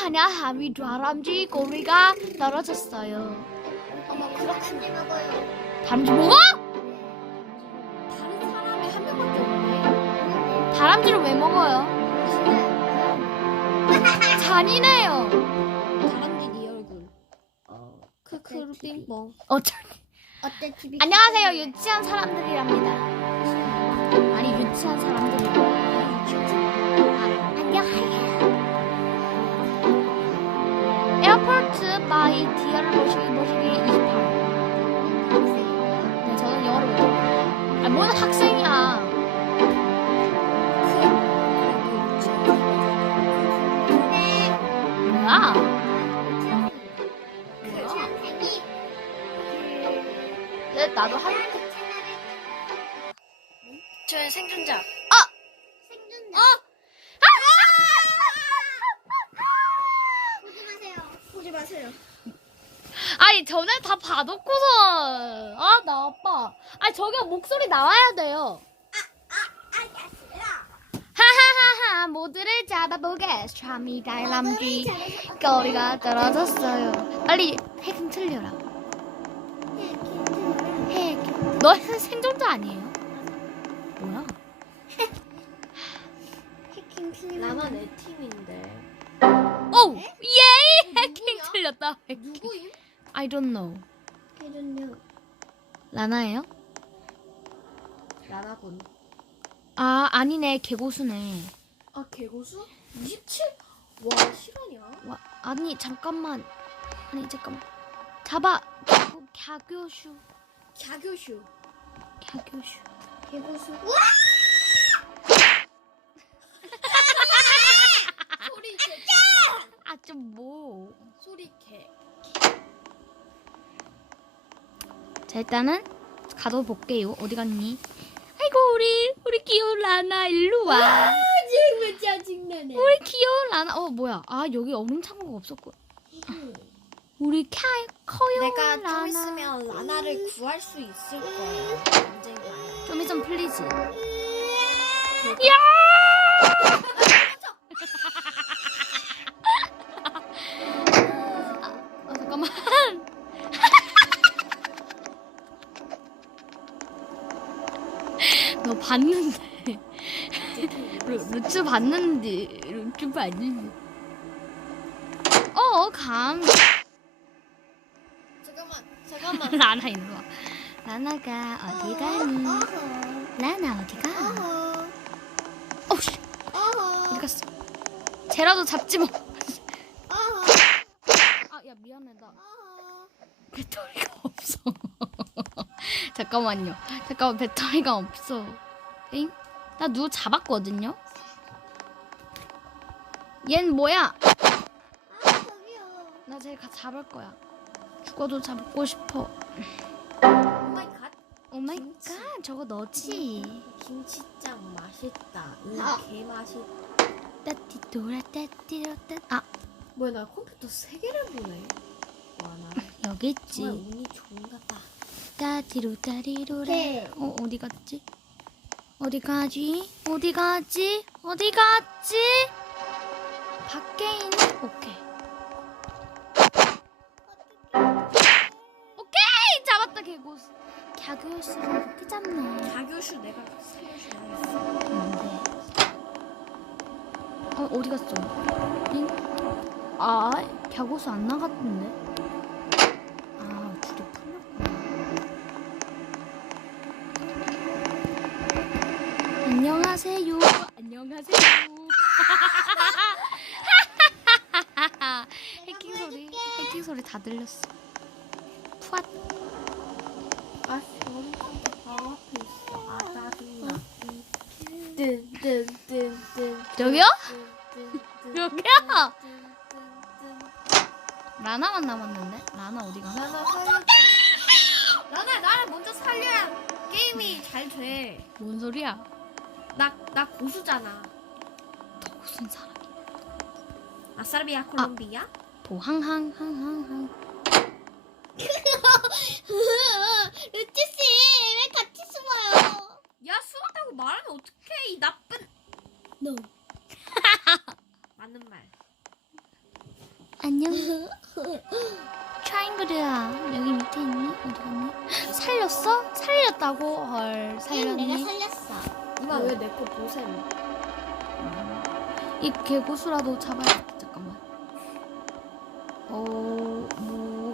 하냐 하위 다람쥐 꼬리가 떨어졌어요. 어머 그렇게 먹어요. 다람쥐 먹어? 다른 사람이 한 명밖에 없네. 다람쥐를 왜 먹어요? 잔인해요. 다람쥐 네 얼굴. 크크루 띵뽕. 어때 TV? 안녕하세요. 유치한 사람들이랍니다. 아니 유치한 사람들이. 안녕하세요. 에어포트 바이 디어를 모시기 28. 네, 저는 영어를 못해요. 뭔 학생이야. 뭐야? 네, 나도 한. 저의 생존자. 생존자. 보지 마세요. 아니 전에 다 봐놓고서 나 아빠. 아니 저기 목소리 나와야 돼요. 하하하하 모두를 잡아보겠습니다. 다람쥐 꼬리가 떨어졌어요. 빨리 해킹 틀려라. 해킹. 너 생존자 아니에요? 뭐야? 해킹 틀리면 나만 내 팀인데. 오! 예이! 해킹 틀렸다. 해킹. 누구임? I don't know. 해준요. 라나예요? 라나군. 아 아니네 개고수네. 아 개고수? 27? 와 실화냐? 와, 아니 잠깐만. 아니 잠깐만. 잡아. 갸교슈. 갸교슈. 갸교슈. 개고수. 소리 개. 아 좀 뭐. 소리 개. 자 일단은 가둬볼게요. 어디 갔니? 아이고 우리 귀여운 라나 일로 와. 정말 짜증나네. 우리 귀여운 라나. 뭐야? 아 여기 얼음 창고가 없었고. 우리 커요 내가 라나. 좀 있으면 라나를 구할 수 있을 거예요. 언젠가. 좀 있으면 풀리지. 야! 잠깐만. 너 봤는데. 루츠 봤는데. 루츠 봤는데. 감. 잠깐만. 라나 일로 와. 라나가 어디 가니? 라나 어디 가? 어씨. 어디 갔어? 쟤라도 잡지 뭐. 야 미안해 나 배터리가 없어. 잠깐만요. 잠깐만 배터리가 없어. 엥? 나 누구 잡았거든요? 얜 뭐야? 나 쟤 잡을 거야. 죽어도 잡고 싶어. 오마이갓. 오마이갓 저거 너지? 김치짱 맛있다. 개 맛있다. 따띠도라 따띠로따. 뭐야 나 컴퓨터 3개를 보네. 와 나 여기 있지. 정말 운이 좋은가 봐. 따디로 따디로라. 네. 어디 갔지? 어디 가지? 어디 가지? 어디 갔지? 밖에 있는. 오케이 잡았다 개고수. 갸교수를 이렇게 잡네. 갸교슈 내가 살려주라. 뭔데? 어디 갔어? 응? 갸고수 안 나갔던데? 줄이 풀렸구나. 안녕하세요. 안녕하세요. 해킹 소리 다 들렸어. 푸앗. 엄청 바로 앞에 있어. 짜증나. 뜬뜬뜬뜬. 저기요? 여기야? 라나만 남았는데? 라나 어디 가나? 라나 살려줘. 라나 나를 먼저 살려야 게임이 잘 돼. 뭔 소리야? 나 고수잖아. 너 무슨 사람이야? 아사르비아 콜롬비아? 도항항항항항. 루치씨 왜 같이 숨어요? 야 숨었다고 말하면 어떡해 이 나쁜. No. 맞는 말. 트라이앵글이야. 여기 밑에 있니? 어디 갔니? 살렸어? 살렸다고? 헐, 살렸네. 내가 살렸어. 누나 왜 내 거 보셈? 이 개고수라도 잡아야겠다. 잠깐만.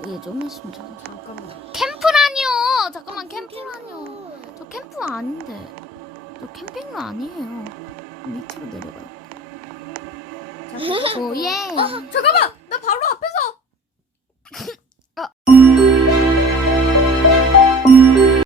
얘 좀 했으면 잠깐만. 캠프라니요. 잠깐만, 캠핑라니요. 저 캠프 아닌데. 저 캠핑로 아니에요. 밑으로 내려가요. 자, 오예. 잠깐만.